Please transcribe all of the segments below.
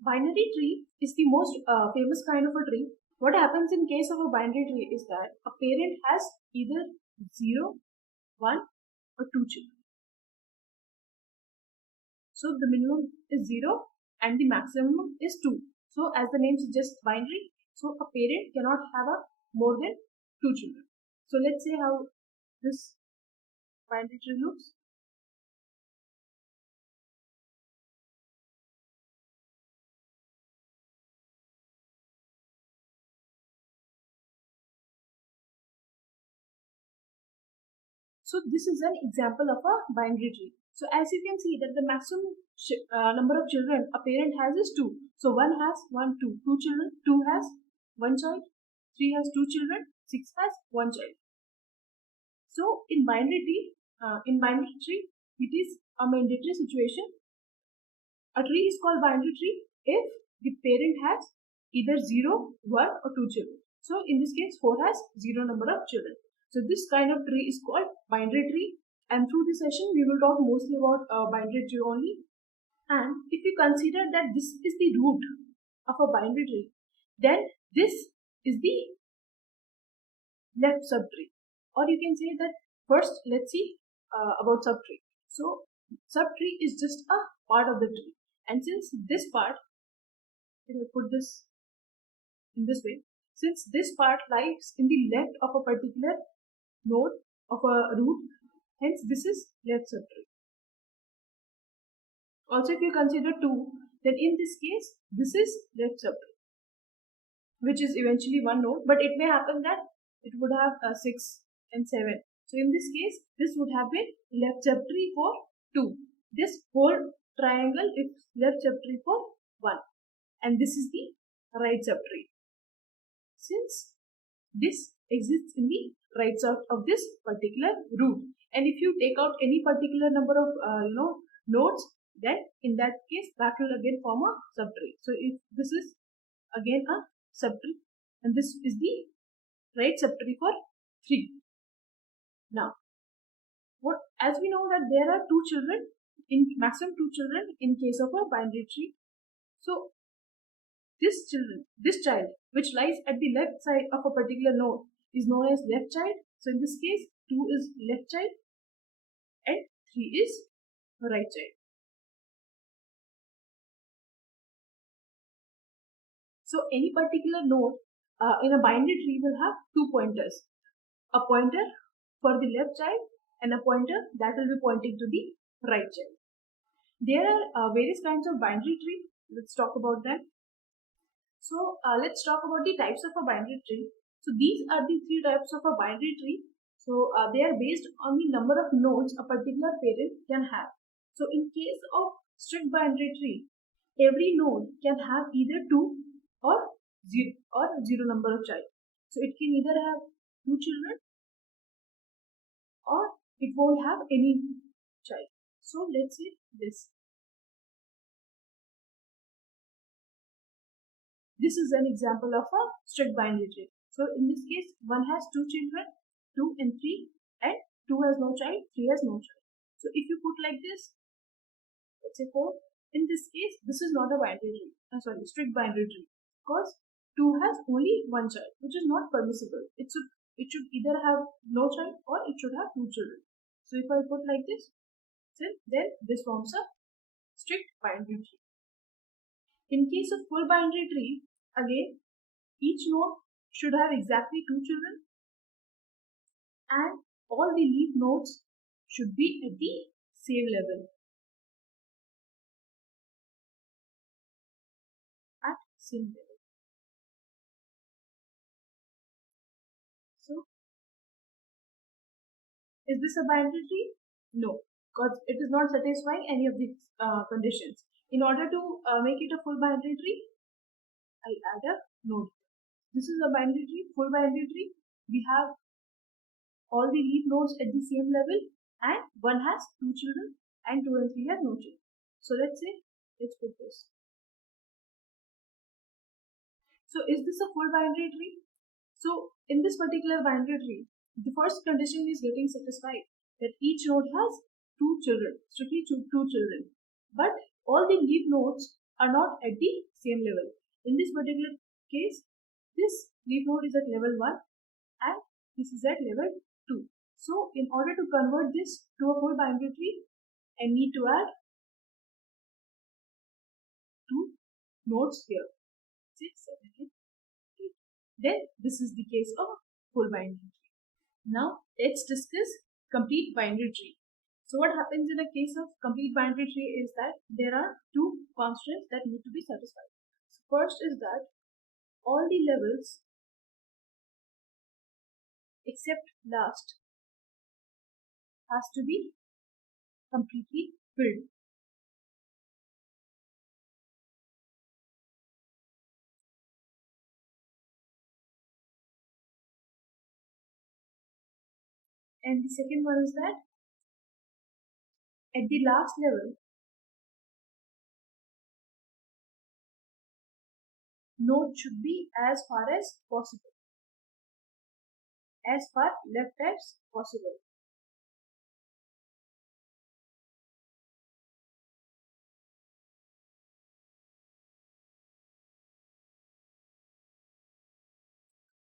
Binary tree is the most famous kind of a tree. What happens in case of a binary tree is that a parent has either 0, 1 or 2 children. So the minimum is 0 and the maximum is 2. So as the name suggests binary, so a parent cannot have a more than 2 children. So let's say how this binary tree looks. So this is an example of a binary tree. So as you can see that the maximum number of children a parent has is 2. So 1 has 1, 2. 2 children, 2 has 1 child, 3 has 2 children, 6 has 1 child. So in binary tree, it is a mandatory situation. A tree is called binary tree if the parent has either 0, 1 or 2 children. So in this case 4 has 0 number of children. So this kind of tree is called binary tree, and through this session we will talk mostly about binary tree only. And if you consider that this is the root of a binary tree, then this is the left subtree, or you can say that first let's see about subtree. So subtree is just a part of the tree, and since this part, if I put this in this way, since this part lies in the left of a particular node of a root, hence this is left subtree. Also if you consider 2, then in this case this is left subtree, which is eventually one node, but it may happen that it would have 6 and 7. So in this case this would have been left subtree for 2. This whole triangle is left subtree for 1, and this is the right subtree. Since this exists in the right side of this particular root, and if you take out any particular number of nodes, then in that case that will again form a subtree. So if this is again a subtree, and this is the right subtree for 3. Now as we know that there are 2 children, in maximum 2 children in case of a binary tree. So this child which lies at the left side of a particular node is known as left child. So in this case 2 is left child and 3 is right child. So any particular node in a binary tree will have 2 pointers, a pointer for the left child and a pointer that will be pointing to the right child. There are various kinds of binary tree. Let's talk about that. So let's talk about the types of a binary tree. So these are the 3 types of a binary tree. So they are based on the number of nodes a particular parent can have. So in case of strict binary tree, every node can have either 2 or 0 number of child. So it can either have 2 children or it won't have any child. So let's say this. This is an example of a strict binary tree. So in this case, 1 has 2 children, 2 and 3, and 2 has no child, 3 has no child. So if you put like this, let's say 4, in this case, this is not a binary tree, strict binary tree, because 2 has only 1 child, which is not permissible. It should either have no child or it should have 2 children. So if I put like this, then this forms a strict binary tree. In case of full binary tree, again, each node should have exactly 2 children, and all the leaf nodes should be at the same level. At same level. So, is this a binary tree? No, because it is not satisfying any of these conditions. In order to make it a full binary tree, I add a node. This is a binary tree, full binary tree. We have all the leaf nodes at the same level, and 1 has 2 children and 2 and 3 has no children. So let's put this. So is this a full binary tree? So in this particular binary tree, the first condition is getting satisfied, that each node has 2 children, strictly two children. But all the leaf nodes are not at the same level. In this particular case, this leaf node is at level 1 and this is at level 2. So in order to convert this to a full binary tree, I need to add 2 nodes here, 6, 7, 8, 8. Then this is the case of full binary tree. Now let's discuss complete binary tree. So what happens in a case of complete binary tree is that there are 2 constraints that need to be satisfied. So first is that all the levels except last has to be completely filled. And the second one is that at the last level, node should be as far as possible, as far left as possible.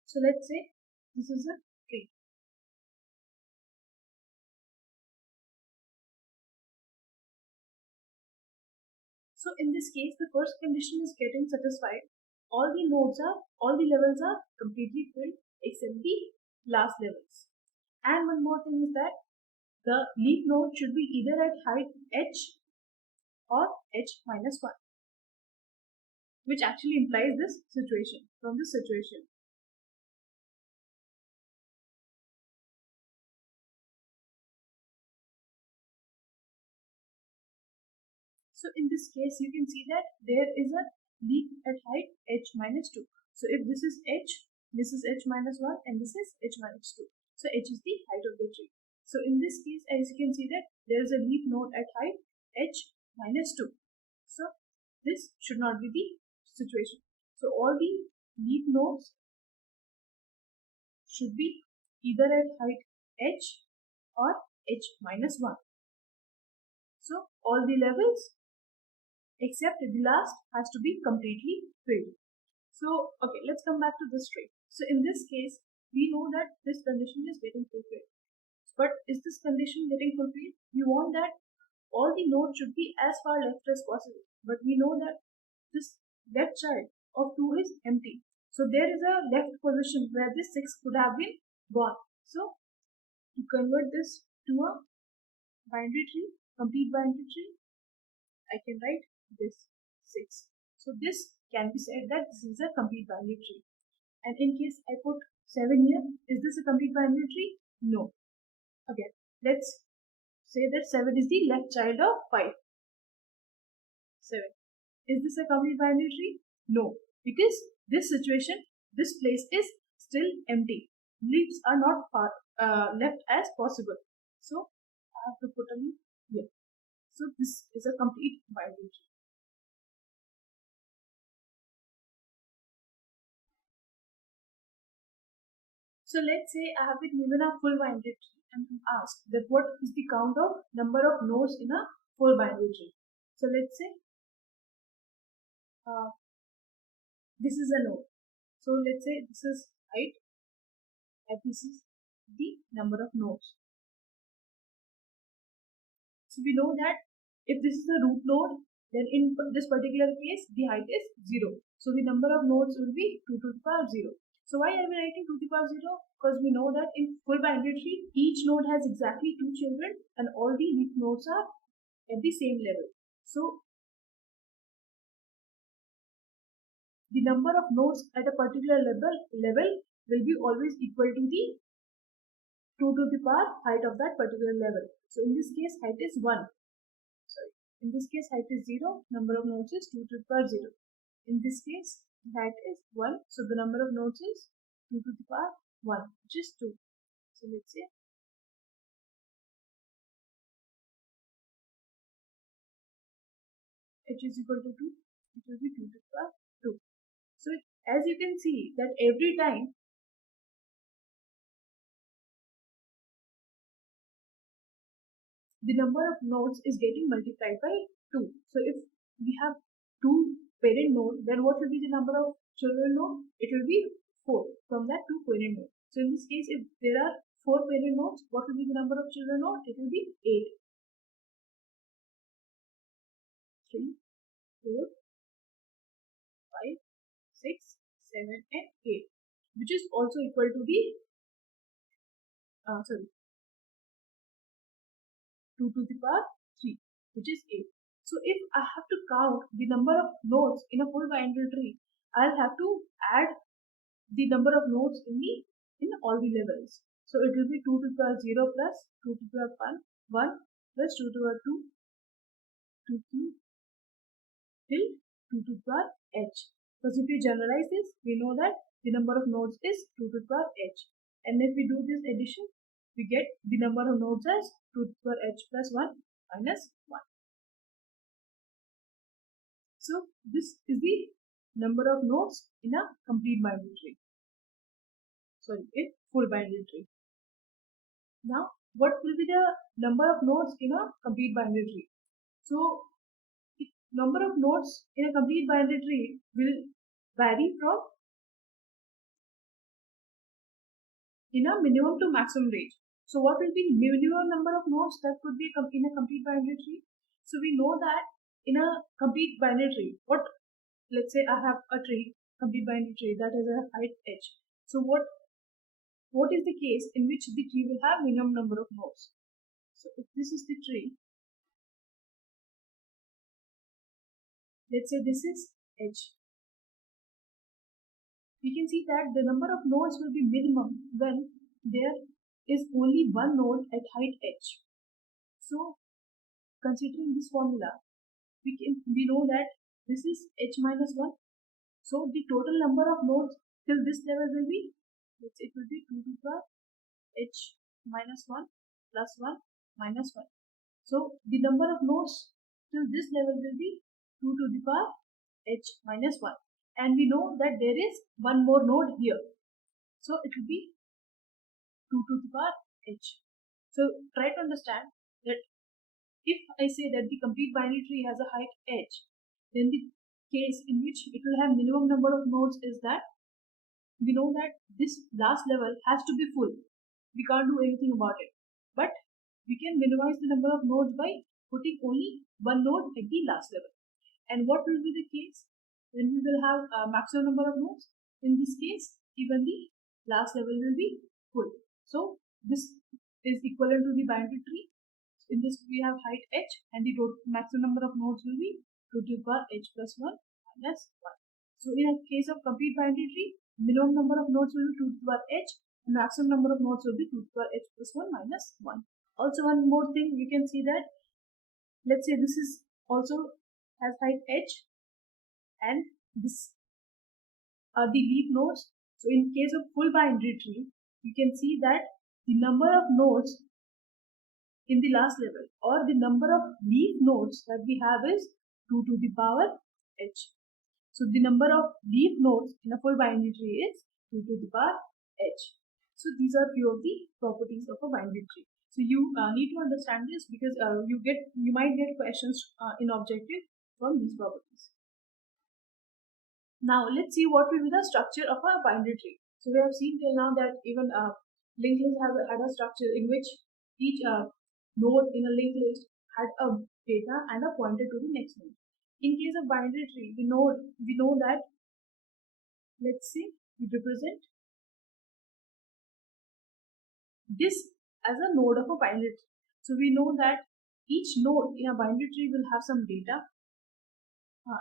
So let's say this is a tree. So in this case, the first condition is getting satisfied. All the levels are completely filled except the last levels. And one more thing is that the leaf node should be either at height h or h minus 1, which actually implies this situation, from this situation. So in this case, you can see that there is a leaf at height h minus 2. So if this is h, this is h minus 1 and this is h minus 2. So h is the height of the tree. So in this case, as you can see that there is a leaf node at height h minus 2. So this should not be the situation. So all the leaf nodes should be either at height h or h minus 1. So all the levels except the last has to be completely filled. So, okay, let's come back to this tree. So in this case, we know that this condition is getting fulfilled. But is this condition getting fulfilled? We want that all the nodes should be as far left as possible. But we know that this left child of 2 is empty. So there is a left position where this 6 could have been gone. So to convert this to a binary tree, complete binary tree, I can write this 6. So this can be said that this is a complete binary tree. And in case I put 7 here, is this a complete binary tree? No. Again, let's say that 7 is the left child of 5. 7. Is this a complete binary tree? No. Because this situation, this place is still empty. Leaves are not far left as possible. So I have to put a leaf here. So this is a complete binary tree. So let's say I have been given a full binary tree and I'm asked that what is the count of number of nodes in a full binary tree. So let's say this is a node. So let's say this is height and this is the number of nodes. So we know that if this is a root node, then in this particular case the height is 0. So the number of nodes will be 2 to the power 0. So why are we writing 2 to the power 0? Because we know that in full binary tree, each node has exactly 2 children and all the leaf nodes are at the same level. So the number of nodes at a particular level will be always equal to the 2 to the power height of that particular level. So in this case, height is 1. Sorry. In this case, height is 0. Number of nodes is 2 to the power 0. In this case, height is 1. So the number of nodes is 2 to the power 1, which is 2. So let's say h is equal to 2. It will be 2 to the power 2. So as you can see that every time the number of nodes is getting multiplied by 2. So if we have 2 parent node, then what will be the number of children node? It will be 4 from that 2 parent node. So in this case, if there are 4 parent nodes, what will be the number of children node? It will be 8. 3, 4, 5, 6, 7 and 8, which is also equal to the 2 to the power 3, which is 8. So if I have to count the number of nodes in a full binary tree, I'll have to add the number of nodes in all the levels. So it will be 2 to the power 0 plus 2 to the power 1 plus 2 to the power 2, 2 cube till 2 to the power h. Because if we generalize this, we know that the number of nodes is 2 to the power h. And if we do this addition, we get the number of nodes as 2 to the power h plus 1 minus 1. So this is the number of nodes in a complete binary tree. Sorry, in full binary tree. Now, what will be the number of nodes in a complete binary tree? So, the number of nodes in a complete binary tree will vary from in a minimum to maximum range. So, what will be the minimum number of nodes that could be in a complete binary tree? So, we know that in a complete binary tree, let's say I have a tree, complete binary tree that has a height h. So, what is the case in which the tree will have minimum number of nodes? So if this is the tree, let's say this is h, we can see that the number of nodes will be minimum when there is only one node at height h. So considering this formula, we know that this is h minus 1. So the total number of nodes till this level will be, it will be 2 to the power h minus 1 plus 1 minus 1. So the number of nodes till this level will be 2 to the power h minus 1. And we know that there is one more node here. So it will be 2 to the power h. So try to understand that if I say that the complete binary tree has a height h, then the case in which it will have minimum number of nodes is that we know that this last level has to be full. We can't do anything about it. But we can minimize the number of nodes by putting only one node at the last level. And what will be the case when we will have a maximum number of nodes? In this case, even the last level will be full. So this is equivalent to the binary tree. In this we have height h and the maximum number of nodes will be 2 to the power h plus 1 minus 1. So in a case of complete binary tree, minimum number of nodes will be 2 to the power h and maximum number of nodes will be 2 to the power h plus 1 minus 1. Also one more thing, you can see that let's say this is also has height h and this are the leaf nodes. So in case of full binary tree, you can see that the number of nodes in the last level or the number of leaf nodes that we have is 2 to the power h. So the number of leaf nodes in a full binary tree is 2 to the power h. So these are few of the properties of a binary tree. So you need to understand this because you might get questions in objective from these properties. Now let's see what will be the structure of a binary tree. So we have seen till now that even linked list had a structure in which each node in a linked list had a data and a pointer to the next node. In case of binary tree, we know that, let's say, we represent this as a node of a binary tree. So we know that each node in a binary tree will have some data.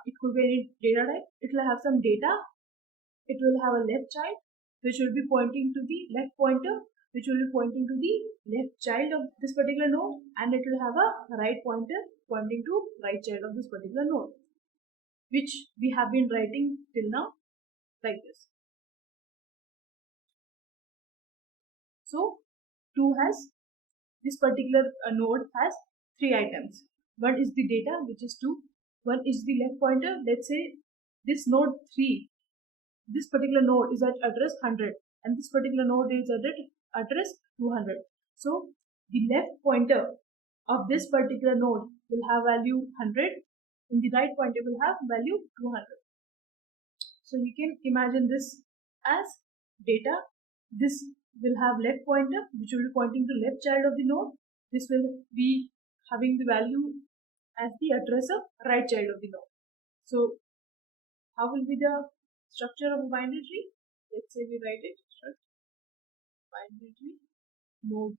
It could be any data type. It will have some data. It will have a left child, which will be pointing to the left pointer, which will be pointing to the left child of this particular node, and it will have a right pointer pointing to right child of this particular node, which we have been writing till now like this. So this particular node has 3 items. One is the data, which is 2. One is the left pointer. Let's say this node 3, this particular node is at address 100 and this particular node is at address 200. So the left pointer of this particular node will have value 100 In the right pointer will have value 200. So you can imagine this as data. This will have left pointer, which will be pointing to left child of the node. This will be having the value as the address of right child of the node. So how will be the structure of a binary tree? Let's say we write it struct binary tree node.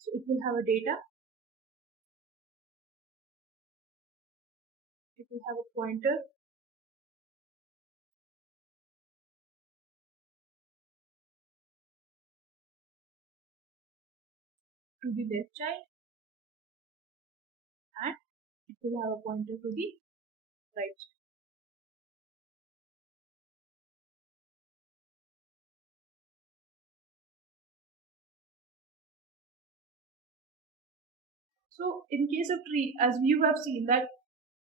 So it will have a data. It will have a pointer. To the left child, and it will have a pointer to the right child. So in case of tree, as you have seen that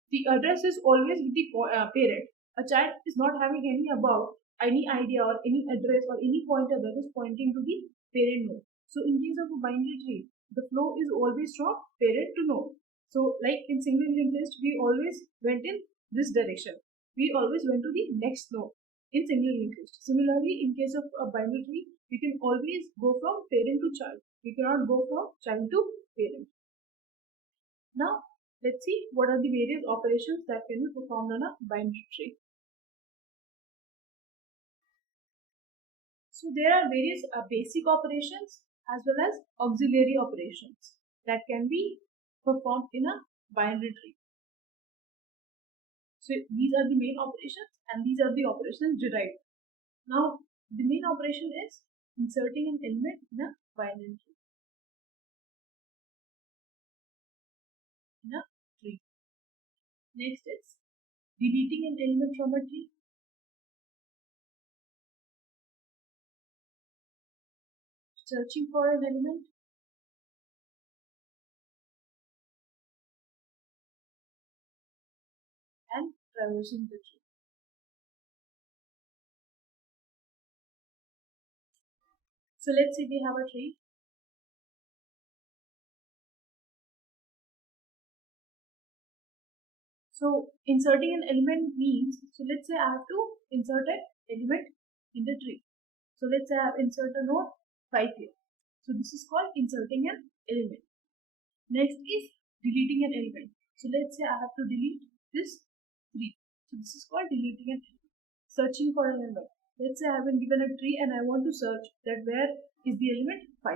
the address is always with the parent. A child is not having any about, any idea or any address or any pointer that is pointing to the parent node. So in case of a binary tree, the flow is always from parent to node. So like in single linked list, we always went in this direction. We always went to the next node in single linked list. Similarly, in case of a binary tree, we can always go from parent to child. We cannot go from child to parent. Now, let's see what are the various operations that can be performed on a binary tree. So there are various basic operations as well as auxiliary operations that can be performed in a binary tree. So these are the main operations and these are the operations derived. Now, the main operation is inserting an element in a binary tree. Next is deleting an element from a tree. Searching for an element. And traversing the tree. So let's say we have a tree. So inserting an element means, so let's say I have to insert an element in the tree. So let's say I have insert a node 5 here. So this is called inserting an element. Next is deleting an element. So let's say I have to delete this 3. So this is called deleting an element. Searching for an element. Let's say I have been given a tree and I want to search that where is the element 5.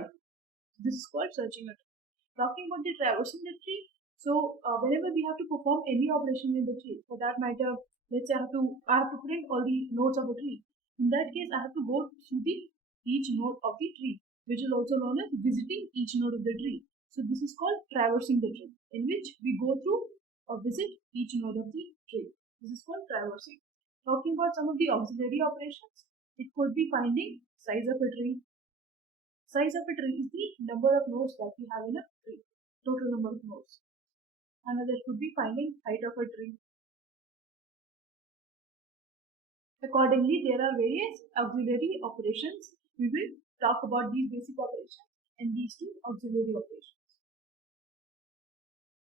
This is called searching a tree. Talking about the traversing the tree, so whenever we have to perform any operation in the tree, for that matter, let's say I have to print all the nodes of a tree. In that case, I have to go through each node of the tree, which is also known as visiting each node of the tree. So this is called traversing the tree, in which we go through or visit each node of the tree. This is called traversing. Talking about some of the auxiliary operations, it could be finding size of a tree. Size of a tree is the number of nodes that we have in a tree, total number of nodes. Another could be finding height of a tree. Accordingly, there are various auxiliary operations. We will talk about these basic operations and these two auxiliary operations.